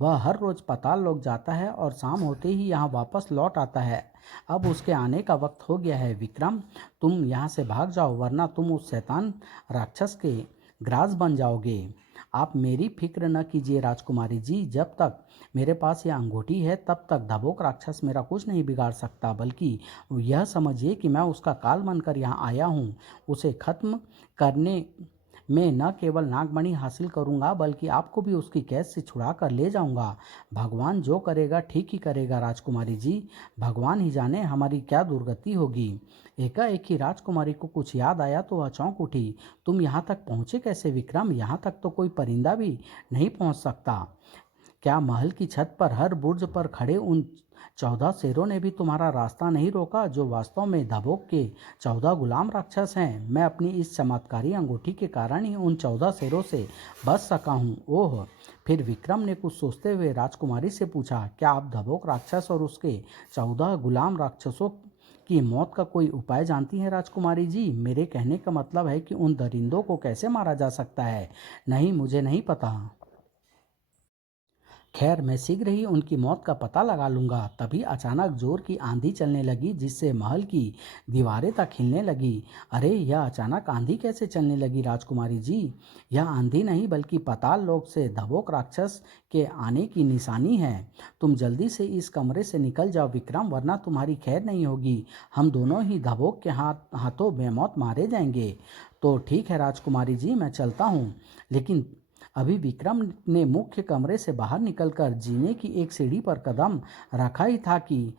वह हर रोज पाताल लोक जाता है और शाम होते ही यहाँ वापस लौट आता है। अब उसके आने का वक्त हो गया है। विक्रम, तुम यहाँ से भाग जाओ, वरना तुम उस शैतान राक्षस के ग्रास बन जाओगे। आप मेरी फिक्र न कीजिए राजकुमारी जी, जब तक मेरे पास यह अंगूठी है तब तक धबोक राक्षस मेरा कुछ नहीं बिगाड़ सकता। बल्कि यह समझिए कि मैं उसका काल बनकर यहाँ आया हूँ। उसे खत्म करने में न केवल नागमणि हासिल करूँगा, बल्कि आपको भी उसकी कैद से छुड़ा कर ले जाऊँगा। भगवान जो करेगा ठीक ही करेगा राजकुमारी जी। भगवान ही जाने हमारी क्या दुर्गति होगी। एकाएक ही राजकुमारी को कुछ याद आया तो वह चौंक उठी। तुम यहाँ तक पहुँचे कैसे विक्रम? यहाँ तक तो कोई परिंदा भी नहीं पहुँच सकता। क्या महल की छत पर हर बुर्ज पर खड़े उन 14 शेरों ने भी तुम्हारा रास्ता नहीं रोका, जो वास्तव में धबोक के 14 गुलाम राक्षस हैं? मैं अपनी इस चमत्कारी अंगूठी के कारण ही उन 14 शेरों से बच सका हूँ। ओह! फिर विक्रम ने कुछ सोचते हुए राजकुमारी से पूछा, क्या आप धबोक राक्षस और उसके 14 गुलाम राक्षसों की मौत का कोई उपाय जानती हैं राजकुमारी जी? मेरे कहने का मतलब है कि उन दरिंदों को कैसे मारा जा सकता है। नहीं, मुझे नहीं पता। खैर, मैं शीघ्र ही उनकी मौत का पता लगा लूंगा। तभी अचानक जोर की आंधी चलने लगी, जिससे महल की दीवारें तक हिलने लगी। अरे, यह अचानक आंधी कैसे चलने लगी राजकुमारी जी? यह आंधी नहीं, बल्कि पाताल लोक से धबोक राक्षस के आने की निशानी है। तुम जल्दी से इस कमरे से निकल जाओ विक्रम, वरना तुम्हारी खैर नहीं होगी। हम दोनों ही धबोक के हाथों बेमौत मारे जाएंगे। तो ठीक है राजकुमारी जी, मैं चलता हूँ। लेकिन अभी विक्रम ने मुख्य कमरे से बाहर निकलकर जीने की एक सीढ़ी पर कदम रखा ही था कि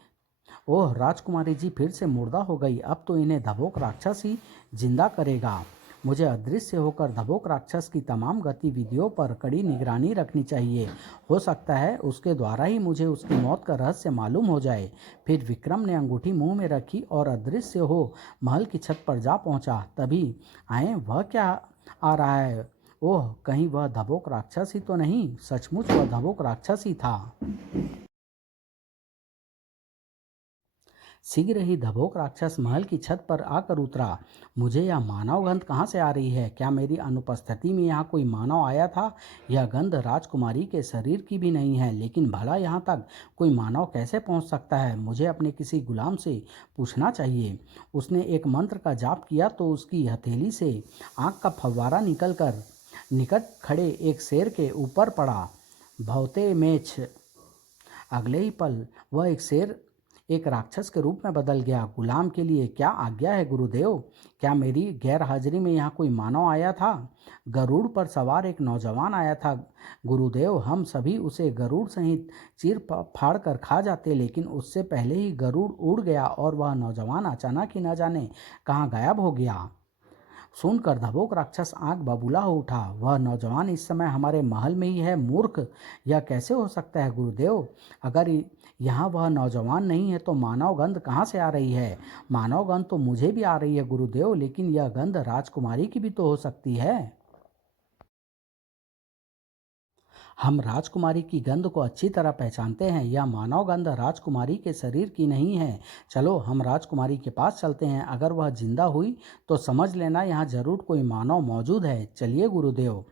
ओह! राजकुमारी जी फिर से मुर्दा हो गई। अब तो इन्हें धबोक राक्षस ही जिंदा करेगा। मुझे अदृश्य होकर धबोक राक्षस की तमाम गतिविधियों पर कड़ी निगरानी रखनी चाहिए। हो सकता है उसके द्वारा ही मुझे उसकी मौत का रहस्य मालूम हो जाए। फिर विक्रम ने अंगूठी मुंह में रखी और अदृश्य हो महल की छत पर जा पहुंचा। तभी आए, वह क्या आ रहा है? ओह! कहीं वह धबोक राक्षस ही तो नहीं? सचमुच वह धबोक राक्षस ही था। शीघ्र ही धबोक राक्षस महल की छत पर आकर उतरा। मुझे यह मानव गंध कहाँ से आ रही है? क्या मेरी अनुपस्थिति में यहाँ कोई मानव आया था? यह गंध राजकुमारी के शरीर की भी नहीं है, लेकिन भला यहाँ तक कोई मानव कैसे पहुँच सकता है? मुझे अपने किसी गुलाम से पूछना चाहिए। उसने एक मंत्र का जाप किया तो उसकी हथेली से आग का फव्वारा निकलकर निकट खड़े एक शेर के ऊपर पड़ा। भौते मेछ! अगले ही पल वह एक राक्षस के रूप में बदल गया। गुलाम के लिए क्या आज्ञा है गुरुदेव? क्या मेरी गैर हाजिरी में यहाँ कोई मानव आया था? गरुड़ पर सवार एक नौजवान आया था गुरुदेव। हम सभी उसे गरुड़ सहित चीर फाड़ कर खा जाते, लेकिन उससे पहले ही गरुड़ उड़ गया और वह नौजवान अचानक ही न जाने कहाँ गायब हो गया। सुनकर धबोक राक्षस आग बबूला हो उठा। वह नौजवान इस समय हमारे महल में ही है। मूर्ख! यह कैसे हो सकता है गुरुदेव? अगर यहाँ वह नौजवान नहीं है तो मानव गंध कहाँ से आ रही है? मानव गंध तो मुझे भी आ रही है गुरुदेव, लेकिन यह गंध राजकुमारी की भी तो हो सकती है। हम राजकुमारी की गंध को अच्छी तरह पहचानते हैं। यह मानव गंध राजकुमारी के शरीर की नहीं है। चलो हम राजकुमारी के पास चलते हैं। अगर वह जिंदा हुई तो समझ लेना यहाँ जरूर कोई मानव मौजूद है। चलिए गुरुदेव,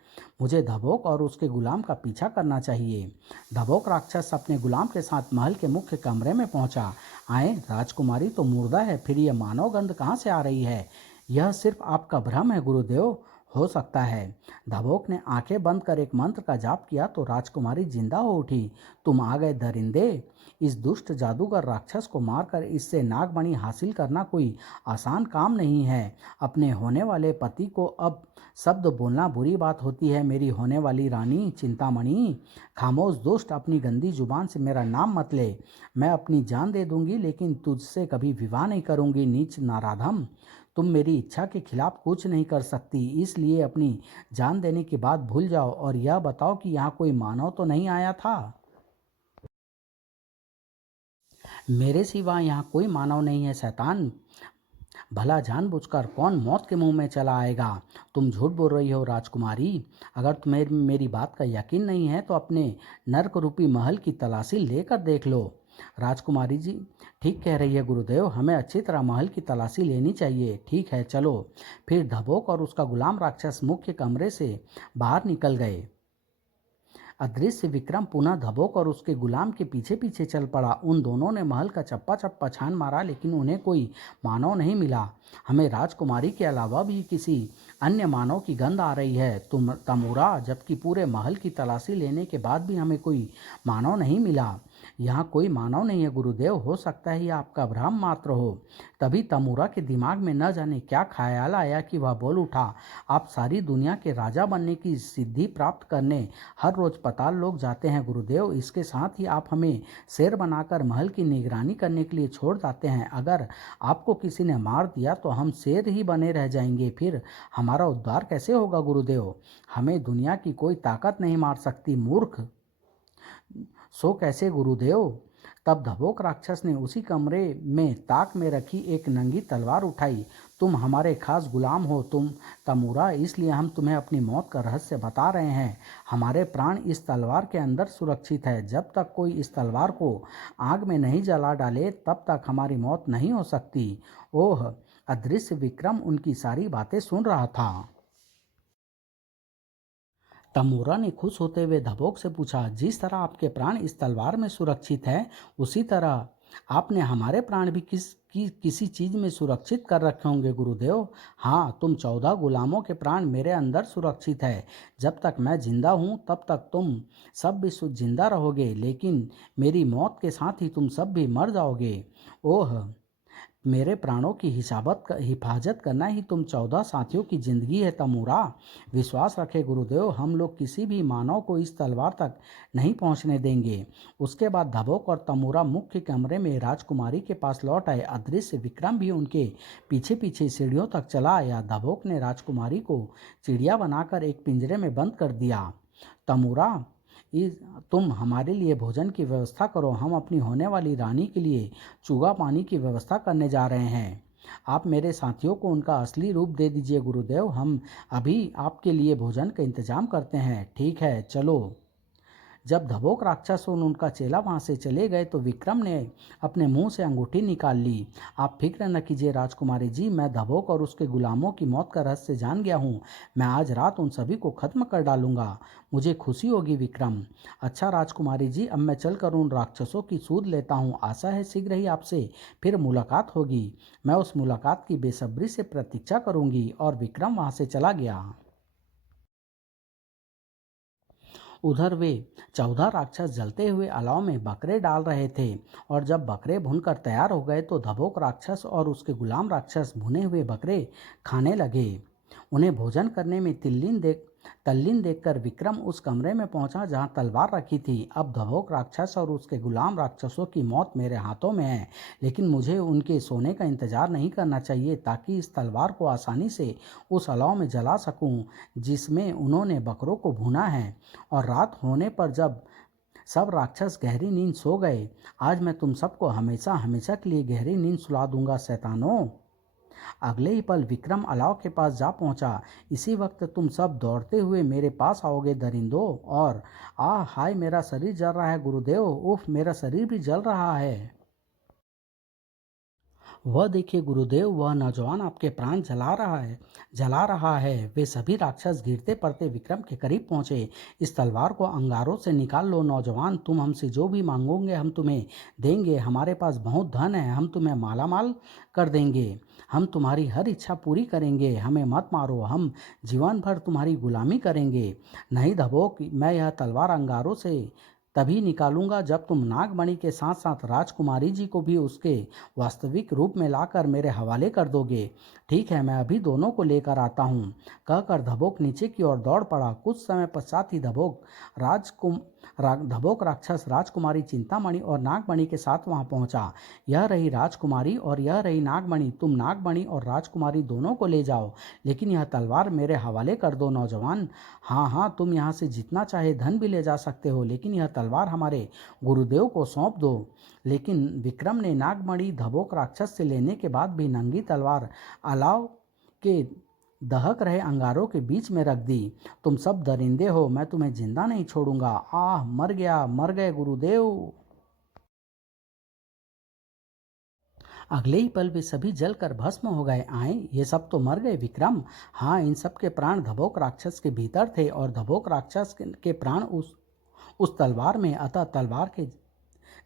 मुझे धबोक और उसके गुलाम का पीछा करना चाहिए। धबोक राक्षस अपने गुलाम के साथ महल के मुख्य कमरे में पहुंचा। आए, राजकुमारी तो मुर्दा है, फिर यह मानव गंध कहाँ से आ रही है? यह सिर्फ आपका भ्रम है गुरुदेव, हो सकता है। धबोक ने आंखें बंद कर एक मंत्र का जाप किया तो राजकुमारी जिंदा हो उठी। तुम आ गए दरिंदे। इस दुष्ट जादूगर राक्षस को मारकर इससे नागमणि हासिल करना कोई आसान काम नहीं है। अपने होने वाले पति को अब शब्द बोलना बुरी बात होती है। मेरी होने वाली रानी चिंतामणि, खामोश दुष्ट, अपनी गंदी जुबान से मेरा नाम मत ले। मैं अपनी जान दे दूंगी लेकिन तुझसे कभी विवाह नहीं करूंगी। नीच नाराधम, तुम मेरी इच्छा के खिलाफ कुछ नहीं कर सकती, इसलिए अपनी जान देने की बात भूल जाओ और यह बताओ कि यहाँ कोई मानव तो नहीं आया था? मेरे सिवा यहाँ कोई मानव नहीं है शैतान। भला जानबूझकर कौन मौत के मुंह में चला आएगा? तुम झूठ बोल रही हो राजकुमारी। अगर तुम्हें मेरी बात का यकीन नहीं है तो अपने नर्क रूपी महल की तलाशी लेकर देख लो। राजकुमारी जी ठीक कह रही है गुरुदेव, हमें अच्छी तरह महल की तलाशी लेनी चाहिए। ठीक है, चलो। फिर धबोक और उसका गुलाम राक्षस मुख्य कमरे से बाहर निकल गए। अदृश्य विक्रम पुनः धबोक और उसके गुलाम के पीछे पीछे चल पड़ा। उन दोनों ने महल का चप्पा चप्पा छान मारा लेकिन उन्हें कोई मानव नहीं मिला। हमें राजकुमारी के अलावा भी किसी अन्य मानव की गंध आ रही है तुम तमुरा, जबकि पूरे महल की तलाशी लेने के बाद भी हमें कोई मानव नहीं मिला। यहाँ कोई मानव नहीं है गुरुदेव, हो सकता है यह आपका भ्रम मात्र हो। तभी तमुरा के दिमाग में न जाने क्या ख्याल आया कि वह बोल उठा, आप सारी दुनिया के राजा बनने की सिद्धि प्राप्त करने हर रोज पताल लोग जाते हैं गुरुदेव। इसके साथ ही आप हमें शेर बनाकर महल की निगरानी करने के लिए छोड़ जाते हैं। अगर आपको किसी ने मार दिया तो हम शेर ही बने रह जाएंगे, फिर हमारा उद्धार कैसे होगा गुरुदेव? हमें दुनिया की कोई ताकत नहीं मार सकती मूर्ख। सो कैसे गुरुदेव? तब धबोक राक्षस ने उसी कमरे में ताक में रखी एक नंगी तलवार उठाई। तुम हमारे खास गुलाम हो तुम तमुरा, इसलिए हम तुम्हें अपनी मौत का रहस्य बता रहे हैं। हमारे प्राण इस तलवार के अंदर सुरक्षित है। जब तक कोई इस तलवार को आग में नहीं जला डाले तब तक हमारी मौत नहीं हो सकती। ओह! अदृश्य विक्रम उनकी सारी बातें सुन रहा था। तमोरा ने खुश होते हुए धबोक से पूछा, जिस तरह आपके प्राण इस तलवार में सुरक्षित हैं, उसी तरह आपने हमारे प्राण भी किसी चीज में सुरक्षित कर रखे होंगे गुरुदेव। हाँ, तुम 14 गुलामों के प्राण मेरे अंदर सुरक्षित है। जब तक मैं जिंदा हूँ तब तक तुम सब भी जिंदा रहोगे, लेकिन मेरी मौत के साथ ही तुम सब भी मर जाओगे। ओह! मेरे प्राणों की हिफाजत करना ही तुम 14 साथियों की जिंदगी है तमूरा। विश्वास रखे गुरुदेव, हम लोग किसी भी मानव को इस तलवार तक नहीं पहुंचने देंगे। उसके बाद धबोक और तमूरा मुख्य कमरे में राजकुमारी के पास लौट आए। अदृश्य विक्रम भी उनके पीछे पीछे सीढ़ियों तक चला आया। धबोक ने राजकुमारी को चिड़िया बनाकर एक पिंजरे में बंद कर दिया। तमूरा, तुम हमारे लिए भोजन की व्यवस्था करो, हम अपनी होने वाली रानी के लिए चूगा पानी की व्यवस्था करने जा रहे हैं। आप मेरे साथियों को उनका असली रूप दे दीजिए गुरुदेव, हम अभी आपके लिए भोजन का इंतजाम करते हैं। ठीक है, चलो। जब धबोक राक्षस और उनका चेला वहां से चले गए तो विक्रम ने अपने मुंह से अंगूठी निकाल ली। आप फिक्र न कीजिए राजकुमारी जी, मैं धबोक और उसके गुलामों की मौत का रहस्य जान गया हूँ। मैं आज रात उन सभी को खत्म कर डालूंगा। मुझे खुशी होगी विक्रम। अच्छा राजकुमारी जी, अब मैं चलकर उन राक्षसों की सूद लेता हूँ। आशा है शीघ्र ही आपसे फिर मुलाकात होगी। मैं उस मुलाकात की बेसब्री से प्रतीक्षा करूंगी। और विक्रम वहां से चला गया। उधर वे 14 राक्षस जलते हुए अलाव में बकरे डाल रहे थे। और जब बकरे भुनकर तैयार हो गए तो धबोक राक्षस और उसके गुलाम राक्षस भुने हुए बकरे खाने लगे। उन्हें भोजन करने में तल्लीन देखकर विक्रम उस कमरे में पहुंचा जहां तलवार रखी थी। अब धबोक राक्षस और उसके गुलाम राक्षसों की मौत मेरे हाथों में है, लेकिन मुझे उनके सोने का इंतजार नहीं करना चाहिए ताकि इस तलवार को आसानी से उस अलाव में जला सकूं जिसमें उन्होंने बकरों को भुना है। और रात होने पर जब सब राक्षस गहरी नींद सो गए। आज मैं तुम सबको हमेशा हमेशा के लिए गहरी नींद सुला दूंगा शैतानों। अगले ही पल विक्रम अलाव के पास जा पहुंचा। इसी वक्त तुम सब दौड़ते हुए मेरे पास आओगे दरिंदों। और हाय मेरा शरीर जल रहा है गुरुदेव, उफ मेरा शरीर भी जल रहा है। वह देखिए गुरुदेव, वह नौजवान आपके प्राण जला रहा है। वे सभी राक्षस गिरते पड़ते विक्रम के करीब पहुंचे। इस तलवार को अंगारों से निकाल लो नौजवान, तुम हमसे जो भी मांगोगे हम तुम्हें देंगे। हमारे पास बहुत धन है, हम तुम्हें मालामाल कर देंगे। हम तुम्हारी हर इच्छा पूरी करेंगे। हमें मत मारो, हम जीवन भर तुम्हारी गुलामी करेंगे। नहीं धबोक, मैं यह तलवार अंगारों से तभी निकालूंगा जब तुम नागमणि के साथ साथ राजकुमारी जी को भी उसके वास्तविक रूप में लाकर मेरे हवाले कर दोगे। ठीक है, मैं अभी दोनों को लेकर आता हूँ। कहकर धबोक नीचे की ओर दौड़ पड़ा। कुछ समय पश्चात ही धबोक राक्षस राजकुमारी चिंतामणि और नागमणि के साथ वहां पहुंचा। यह रही राजकुमारी और यह रही नागमणि। तुम नागमणि और राजकुमारी दोनों को ले जाओ, लेकिन यह तलवार मेरे हवाले कर दो नौजवान। हाँ हाँ, तुम यहाँ से जितना चाहे धन भी ले जा सकते हो, लेकिन यह तलवार हमारे गुरुदेव को सौंप दो। लेकिन विक्रम ने नागमणि धबोक राक्षस से लेने के बाद भी नंगी तलवार अलाव के दहक रहे अंगारों के बीच में रख दी। तुम सब दरिंदे हो, मैं तुम्हें जिंदा नहीं छोड़ूंगा। मर गया, मर गए गुरुदेव। अगले ही पल वे सभी जलकर भस्म हो गए। आए, ये सब तो मर गए विक्रम। हाँ, इन सब के प्राण धबोक राक्षस के भीतर थे और धबोक राक्षस के प्राण उस तलवार में। अतः तलवार के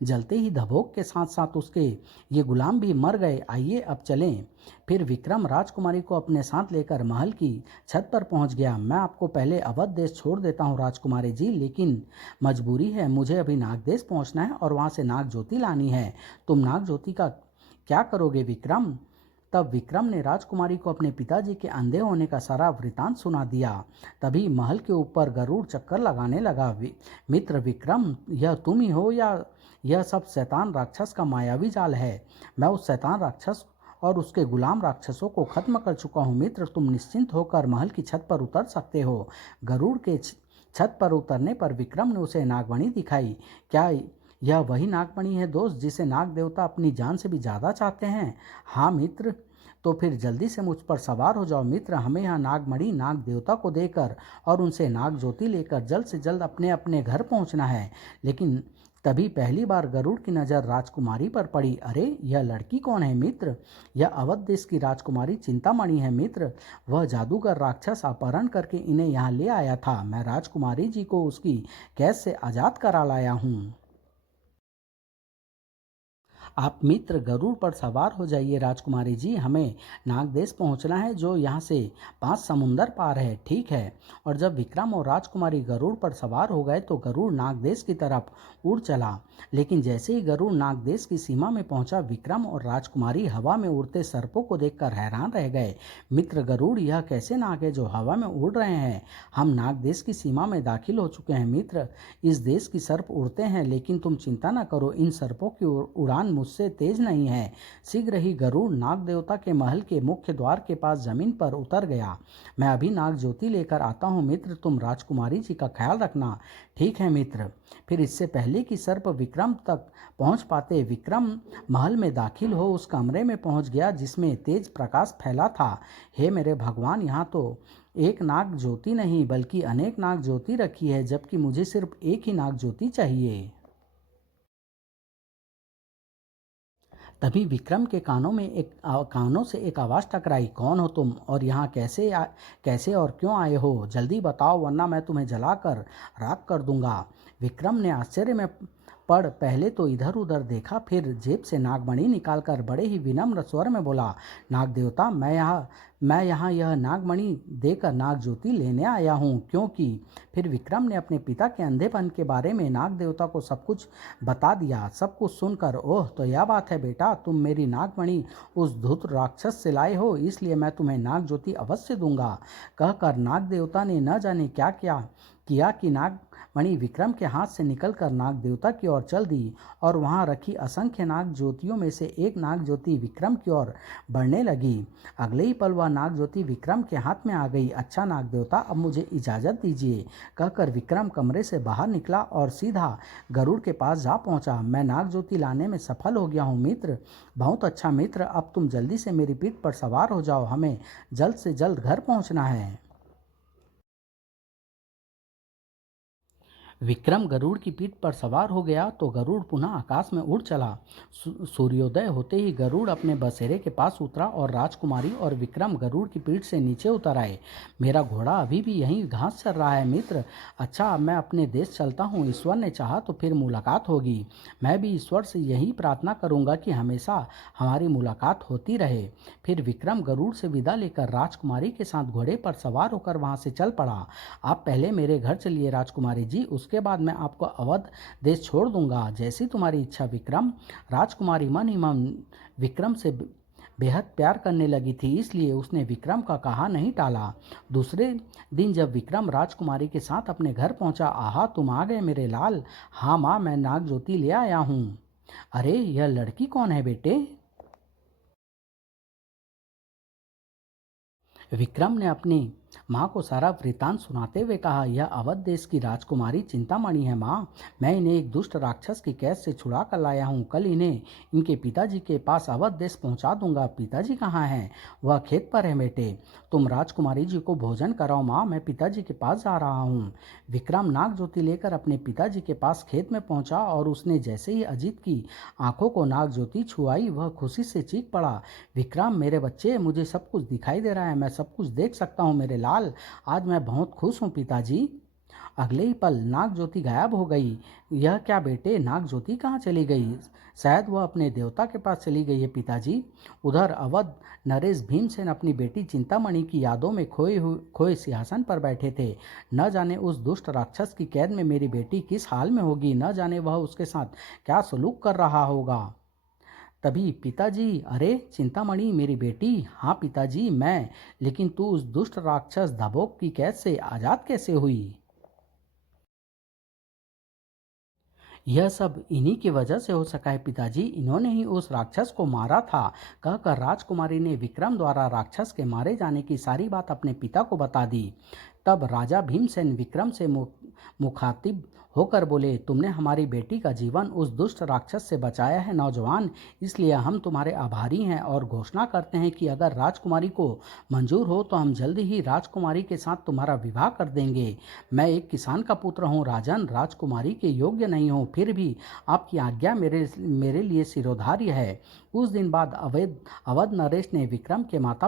जलते ही धबोक के साथ साथ उसके ये गुलाम भी मर गए। आइए अब चलें। फिर विक्रम राजकुमारी को अपने साथ लेकर महल की छत पर पहुंच गया। मैं आपको पहले अवध देश छोड़ देता हूं राजकुमारी जी, लेकिन मजबूरी है, मुझे अभी नाग देश पहुंचना है और वहां से नाग ज्योति लानी है। तुम नाग ज्योति का क्या करोगे विक्रम? तब विक्रम ने राजकुमारी को अपने पिताजी के अंधे होने का सारा वृतांत सुना दिया। तभी महल के ऊपर गरुड़ चक्कर लगाने लगा। मित्र विक्रम, यह तुम ही हो या यह सब शैतान राक्षस का मायावी जाल है? मैं उस शैतान राक्षस और उसके गुलाम राक्षसों को खत्म कर चुका हूँ। मित्र, तुम निश्चिंत होकर महल की छत पर उतर सकते हो। गरुड़ के छत पर उतरने पर विक्रम ने उसे नागमणि दिखाई। क्या यह वही नागमणि है दोस्त, जिसे नाग देवता अपनी जान से भी ज़्यादा चाहते हैं? हाँ मित्र, तो फिर जल्दी से मुझ पर सवार हो जाओ मित्र। हमें यहाँ नागमणि नाग देवता को देकर और उनसे नाग ज्योति लेकर जल्द से जल्द अपने अपने घर पहुँचना है। लेकिन तभी पहली बार गरुड़ की नज़र राजकुमारी पर पड़ी। अरे, यह लड़की कौन है मित्र? यह अवध देश की राजकुमारी चिंतामणि है मित्र। वह जादूगर राक्षस अपहरण करके इन्हें यहाँ ले आया था। मैं राजकुमारी जी को उसकी कैद से आज़ाद करा लाया हूँ। आप मित्र गरुड़ पर सवार हो जाइए राजकुमारी जी, हमें नागदेश पहुंचना है जो यहाँ से 5 समुंदर पार है। ठीक है। और जब विक्रम और राजकुमारी गरुड़ पर सवार हो गए तो गरुड़ नागदेश की तरफ उड़ चला। लेकिन जैसे ही गरुड़ नागदेश की सीमा में पहुंचा, विक्रम और राजकुमारी हवा में उड़ते सर्पों को देखकर हैरान रह गए। मित्र गरुड़, यह कैसे नाग है जो हवा में उड़ रहे हैं? हम नागदेश की सीमा में दाखिल हो चुके हैं मित्र। इस देश की सर्प उड़ते हैं, लेकिन तुम चिंता न करो, इन सर्पों की उड़ान मुझसे तेज नहीं है। शीघ्र ही गरुड़ नाग देवता के महल के मुख्य द्वार के पास जमीन पर उतर गया। मैं अभी नाग ज्योति लेकर आता हूँ मित्र, तुम राजकुमारी जी का ख्याल रखना। ठीक है मित्र। फिर इससे पहले कि सर्प विक्रम तक पहुंच पाते, विक्रम महल में दाखिल हो उस कमरे में पहुंच गया जिसमें तेज प्रकाश फैला था। हे मेरे भगवान, यहाँ तो एक नाग ज्योति नहीं बल्कि अनेक नाग ज्योति रखी है, जबकि मुझे सिर्फ एक ही नाग ज्योति चाहिए। तभी विक्रम के कानों से एक आवाज़ टकराई। कौन हो तुम और यहाँ कैसे और क्यों आए हो? जल्दी बताओ, वरना मैं तुम्हें जलाकर राख कर दूंगा। विक्रम ने आश्चर्य में पड़ पहले तो इधर उधर देखा, फिर जेब से नागमणि निकालकर बड़े ही विनम्र स्वर में बोला, नाग देवता, मैं यहाँ यह नागमणि देकर नाग ज्योति लेने आया हूँ। क्योंकि फिर विक्रम ने अपने पिता के अंधेपन के बारे में नाग देवता को सब कुछ बता दिया। सब कुछ सुनकर, ओह, तो यह बात है बेटा, तुम मेरी नागमणि उस धूर्त राक्षस से लाए हो, इसलिए मैं तुम्हें नाग ज्योति अवश्य दूंगा। कहकर नाग देवता ने न जाने क्या क्या किया कि नागमणि विक्रम के हाथ से निकलकर नाग देवता की ओर चल दी और वहां रखी असंख्य नाग ज्योतियों में से एक नाग ज्योति विक्रम की ओर बढ़ने लगी। अगले ही पल वह नाग ज्योति विक्रम के हाथ में आ गई। अच्छा नाग देवता, अब मुझे इजाजत दीजिए, कहकर विक्रम कमरे से बाहर निकला और सीधा गरुड़ के पास जा पहुंचा। मैं नाग ज्योति लाने में सफल हो गया हूँ मित्र। बहुत अच्छा मित्र, अब तुम जल्दी से मेरी पीठ पर सवार हो जाओ, हमें जल्द से जल्द घर पहुंचना है। विक्रम गरुड़ की पीठ पर सवार हो गया तो गरुड़ पुनः आकाश में उड़ चला। सूर्योदय होते ही गरुड़ अपने बसेरे के पास उतरा और राजकुमारी और विक्रम गरुड़ की पीठ से नीचे उतर आए। मेरा घोड़ा अभी भी यहीं घास चर रहा है मित्र। अच्छा, अब मैं अपने देश चलता हूँ। ईश्वर ने चाहा तो फिर मुलाकात होगी। मैं भी ईश्वर से यही प्रार्थना करूँगा कि हमेशा हमारी मुलाकात होती रहे। फिर विक्रम गरुड़ से विदा लेकर राजकुमारी के साथ घोड़े पर सवार होकर वहाँ से चल पड़ा। आप पहले मेरे घर चलिए राजकुमारी जी, उसके बाद मैं आपको अवध देश छोड़ दूंगा। जैसी तुम्हारी इच्छा विक्रम। राजकुमारी मन ही मन विक्रम से बेहद प्यार करने लगी थी, इसलिए उसने विक्रम का कहा नहीं टाला। दूसरे दिन जब विक्रम राजकुमारी के साथ अपने घर पहुंचा, आहा, तुम आ गए मेरे लाल। हाँ माँ, मैं नाग ज्योति ले आया हूँ। अरे, यह लड़की कौन है बेटे? विक्रम ने अपनी माँ को सारा वृतांत सुनाते हुए कहा, यह अवध देश की राजकुमारी चिंतामणि है माँ। मैं इन्हें एक दुष्ट राक्षस की कैद से छुड़ा कर लाया हूँ। कल इन्हें इनके पिताजी के पास अवध देश पहुँचा दूंगा। पिताजी कहाँ हैं? वह खेत पर है बेटे। तुम राजकुमारी जी को भोजन कराओ माँ, मैं पिताजी के पास जा रहा हूँ। विक्रम नाग ज्योति लेकर अपने पिताजी के पास खेत में पहुँचा और उसने जैसे ही अजीत की आंखों को नाग ज्योति छुआई, वह खुशी से चीख पड़ा, विक्रम मेरे बच्चे, मुझे सब कुछ दिखाई दे रहा है, मैं सब कुछ देख सकता हूँ मेरे लाल। आज मैं बहुत खुश हूँ पिताजी। अगले ही पल नाग ज्योति गायब हो गई। यह क्या बेटे, नाग ज्योति कहाँ चली गई? शायद वह अपने देवता के पास चली गई है पिताजी। उधर अवध नरेश भीमसेन अपनी बेटी चिंतामणि की यादों में खोए सिंहासन पर बैठे थे। न जाने उस दुष्ट राक्षस की कैद में मेरी बेटी किस हाल में होगी, न जाने वह उसके साथ क्या सलूक कर रहा होगा। तभी पिताजी, अरे चिंतामणि मेरी बेटी। हाँ पिताजी, मैं। लेकिन तू उस दुष्ट राक्षस धबोक की कैद से आजाद कैसे हुई? यह सब इन्हीं की वजह से हो सका है पिताजी, इन्होंने ही उस राक्षस को मारा था। कहकर राजकुमारी ने विक्रम द्वारा राक्षस के मारे जाने की सारी बात अपने पिता को बता दी। तब राजा भीमसेन विक्रम से मुखातिब होकर बोले, तुमने हमारी बेटी का जीवन उस दुष्ट राक्षस से बचाया है नौजवान, इसलिए हम तुम्हारे आभारी हैं और घोषणा करते हैं कि अगर राजकुमारी को मंजूर हो तो हम जल्दी ही राजकुमारी के साथ तुम्हारा विवाह कर देंगे। मैं एक किसान का पुत्र हूँ राजन, राजकुमारी के योग्य नहीं हूँ, फिर भी आपकी आज्ञा मेरे मेरे लिए सिरोधार्य है। कुछ दिन बाद अवध नरेश ने विक्रम के माता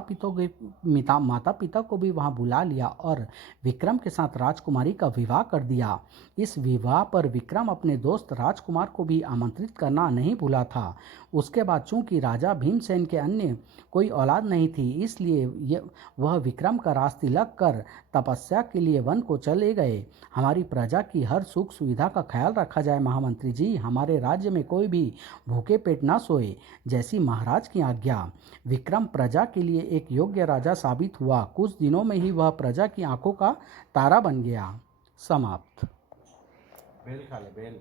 पिता को भी वहां बुला लिया और विक्रम के साथ राजकुमारी का विवाह कर दिया। इस विवाह पर विक्रम अपने दोस्त राजकुमार को भी आमंत्रित करना नहीं भूला था। उसके बाद चूंकि राजा भीमसेन के अन्य कोई औलाद नहीं थी, इसलिए वह विक्रम का राज तिलक कर तपस्या के लिए वन को चले गए। हमारी प्रजा की हर सुख सुविधा का ख्याल रखा जाए महामंत्री जी, हमारे राज्य में कोई भी भूखे पेट ना सोए, जैसी महाराज की आज्ञा। विक्रम प्रजा के लिए एक योग्य राजा साबित हुआ। कुछ दिनों में ही वह प्रजा की आंखों का तारा बन गया। समाप्त। बेल खा ले बेल।